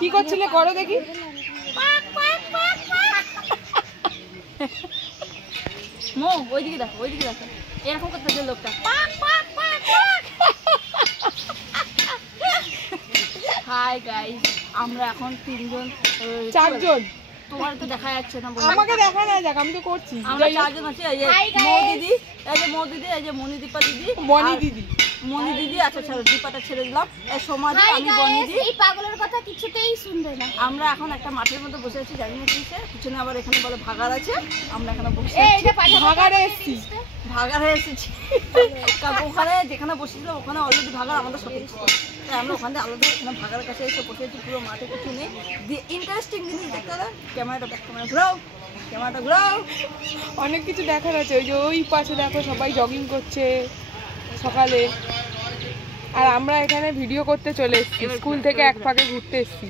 কি করছিলে করো দেখি। মো ওইদিকে দেখো এরকম করতেছে লোকটা। হাই গাইস, আমরা এখন 4জন। তোমার তো দেখা যাচ্ছে না, আমাকে দেখা না যাক, আমি তো করছি। আমরা 4জন আছি। এই যে মৌ দিদি, এই যে মৌ দিদি, এই যে মনিদীপা দিদি, মনি দিদি। আচ্ছা ছাড়ো, দীপাটা ছেড়ে দিলাম। এই সোমাদি, আমি বনিদি। এই পাগলের কথা কিছুতেই শুনবে না। আমরা এখন একটা মাঠের মধ্যে বসে আছি, জানি না কিসে। পিছনে আবার এখানে বলে ভাগাড় আছে। আমরা এখানে বসে ভাগাড়ে এসেছি। ভাগাড়ে এসেছি কারণ ওখানে যেখানে বসেছিলাম ওখানে অলরেডি ভাগাড় আমাদের সাথে ছিল। তাই আমরা ওখান থেকে আলাদা এখানে ভাগাড়ের কাছে এসে বসে আছি। পুরো মাঠে কিছু নেই। ইন্টারেস্টিং জিনিস দেখতে হবে। ক্যামেরাটা ঘুরাও। অনেক কিছু দেখার আছে। ওই যে ওই পাশে দেখো সবাই জগিং করছে সকালে, আর আমরা এখানে ভিডিও করতে চলে এসেছি। স্কুল থেকে এক ফাঁকে ঘুরতে এসেছি।